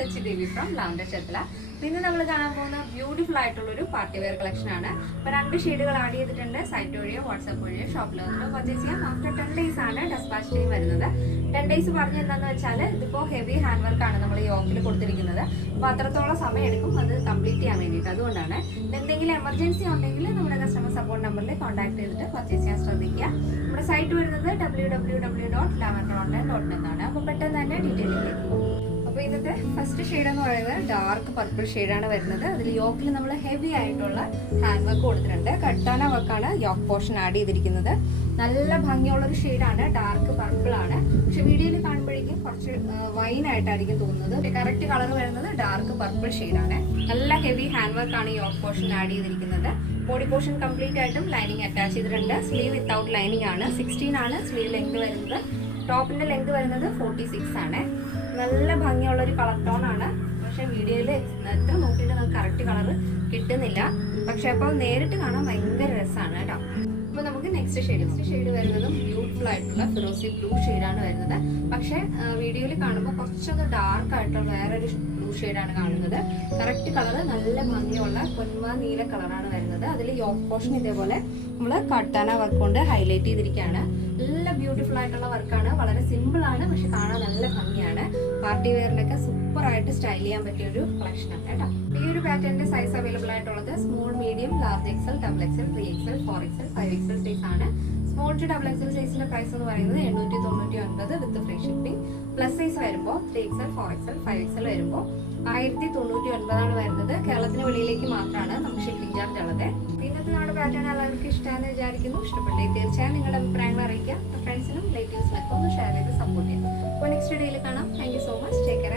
Sachi Devi from Lavender ചെത്തല. ഇന്ന് നമ്മൾ കാണാൻ പോകുന്ന ബ്യൂട്ടിഫുൾ ആയിട്ടുള്ളൊരു പാർട്ടി വെയർ കളക്ഷൻ ആണ്. അപ്പോൾ 2 ഷെയ്ഡുകൾ ആഡ് ചെയ്തിട്ടുണ്ട്. സൈറ്റ് വഴിയോ വാട്സാപ്പ് വഴിയോ ഷോപ്പിൽ വന്നിട്ട് പർച്ചേസ് ചെയ്യാം. ആഫ്റ്റർ 10 ഡേയ്സ് ആണ് ഡെസ്പാച്ച് ടൈം വരുന്നത്. 10 ഡേയ്സ് പറഞ്ഞ് എന്താണെന്ന് വെച്ചാൽ ഇതിപ്പോൾ ഹെവി ഹാൻഡ് വർക്കാണ് നമ്മൾ യോക്കിൽ കൊടുത്തിരിക്കുന്നത്. അപ്പോൾ അത്രത്തോളം സമയം എടുക്കും അത് കംപ്ലീറ്റ് ചെയ്യാൻ വേണ്ടിയിട്ട്. അതുകൊണ്ടാണ് എന്തെങ്കിലും എമർജൻസി ഉണ്ടെങ്കിൽ നമ്മുടെ കസ്റ്റമർ സപ്പോർട്ട് നമ്പറിൽ കോൺടാക്ട് ചെയ്തിട്ട് പർച്ചേസ് ചെയ്യാൻ ശ്രദ്ധിക്കുക. നമ്മുടെ സൈറ്റ് വരുന്നത് www.lavender.online എന്നാണ്. അപ്പോൾ പെട്ടെന്ന് തന്നെ ഡീറ്റെയിലേക്ക് പോകും. അപ്പോൾ ഇന്നത്തെ ഫസ്റ്റ് ഷെയ്ഡ് എന്ന് പറയുന്നത് ഡാർക്ക് പർപ്പിൾ ഷെയ്ഡാണ് വരുന്നത്. അതിൽ യോക്കിൽ നമ്മൾ ഹെവി ആയിട്ടുള്ള ഹാൻഡ് വർക്ക് കൊടുത്തിട്ടുണ്ട്. കട്ടാന വർക്കാണ് യോക്ക് പോർഷൻ ആഡ് ചെയ്തിരിക്കുന്നത്. നല്ല ഭംഗിയുള്ളൊരു ഷെയ്ഡാണ്. ഡാർക്ക് പർപ്പിൾ ആണ്. പക്ഷെ വീഡിയോയിൽ കാണുമ്പോഴേക്കും കുറച്ച് വൈൻ ആയിട്ടായിരിക്കും തോന്നുന്നത്. കറക്റ്റ് കളർ വരുന്നത് ഡാർക്ക് പർപ്പിൾ ഷെയ്ഡാണ്. നല്ല ഹെവി ഹാൻഡ് വർക്കാണ് യോക്ക് പോർഷൻ ആഡ് ചെയ്തിരിക്കുന്നത്. ബോഡി പോർഷൻ കംപ്ലീറ്റ് ആയിട്ടും ലൈനിങ് അറ്റാച്ച് ചെയ്തിട്ടുണ്ട്. സ്ലീവ് വിത്തൗട്ട് ലൈനിങ് ആണ്. 16 ആണ് സ്ലീവ് ലെങ്ത് വരുന്നത്. ടോപ്പിന്റെ ലെങ്ത് വരുന്നത് 46 ആണ്. നല്ല ഭംഗിയുള്ളൊരു കളർ ടോൺ ആണ്. പക്ഷെ വീഡിയോയിൽ എത്ര നോക്കിയിട്ട് നമുക്ക് കറക്റ്റ് കളർ കിട്ടുന്നില്ല. പക്ഷെ അപ്പോൾ നേരിട്ട് കാണാൻ ഭയങ്കര രസമാണ് കേട്ടോ. അപ്പോൾ നമുക്ക് നെക്സ്റ്റ് ഷെയ്ഡ് വരുന്നതും ബ്യൂട്ടിഫുൾ ആയിട്ടുള്ള ഫിറോസി ബ്ലൂ ഷെയ്ഡാണ് വരുന്നത്. പക്ഷേ വീഡിയോയിൽ കാണുമ്പോൾ കുറച്ചൊന്ന് ഡാർക്ക് ആയിട്ടുള്ള വേറൊരു ബ്ലൂ ഷെയ്ഡാണ് കാണുന്നത്. കറക്റ്റ് കളർ നല്ല ഭംഗിയുള്ള പൊന്മ നീല കളറാണ് വരുന്നത്. അതിൽ യോക്ക് പോർഷൻ ഇതേപോലെ നമ്മൾ കട്ടാന വർക്ക് കൊണ്ട് ഹൈലൈറ്റ് ചെയ്തിരിക്കുകയാണ്. നല്ല ബ്യൂട്ടിഫുൾ ആയിട്ടുള്ള വർക്കാണ്. വളരെ സിമ്പിൾ ആണ്, പക്ഷെ കാണാൻ നല്ല ഭംഗിയാണ്. പാർട്ടി വെയറിനൊക്കെ സൂപ്പർ ആയിട്ട് സ്റ്റൈൽ ചെയ്യാൻ പറ്റിയ ഒരു കളക്ഷനാണ് കേട്ടോ. ഈ ഒരു പാറ്റേണിന്റെ സൈസ് അവൈലബിൾ ആയിട്ടുള്ളത് small, medium, large XL, double XL, 3XL, 4XL, 5XL size ആണ്. സ്മോൾ ടു ഡബിൾ എക്സൽ സൈസിന്റെ പ്രൈസ് എന്ന് പറയുന്നത് 899 with free shipping. Plus size വരുമ്പോൾ 3XL, 4XL, 5XL വരുമ്പോൾ 1099 ആണ് വരുന്നത്. കേരളത്തിന് വെളിയിലേക്ക് മാത്രമാണ് നമുക്ക് ഷിപ്പിംഗ് ചാർജ് ഉള്ളത്. ഇന്നത്തെ നമ്മുടെ പാറ്റേൺ എല്ലാവർക്കും ഇഷ്ടമാണെന്ന് വിചാരിക്കുന്നു. ഇഷ്ടപ്പെട്ടെങ്കിൽ തീർച്ചയായും നിങ്ങളുടെ അഭിപ്രായങ്ങൾ അറിയിക്കുക. ഫ്രണ്ട്സിനും റിലേറ്റീവ്സിനൊക്കെ ഒന്ന് ഷെയർ ചെയ്ത് സപ്പോർട്ട് ചെയ്യാം. അപ്പോൾ നെക്സ്റ്റ് വീഡിയോയിൽ കാണാം. Thank you so much. Take care.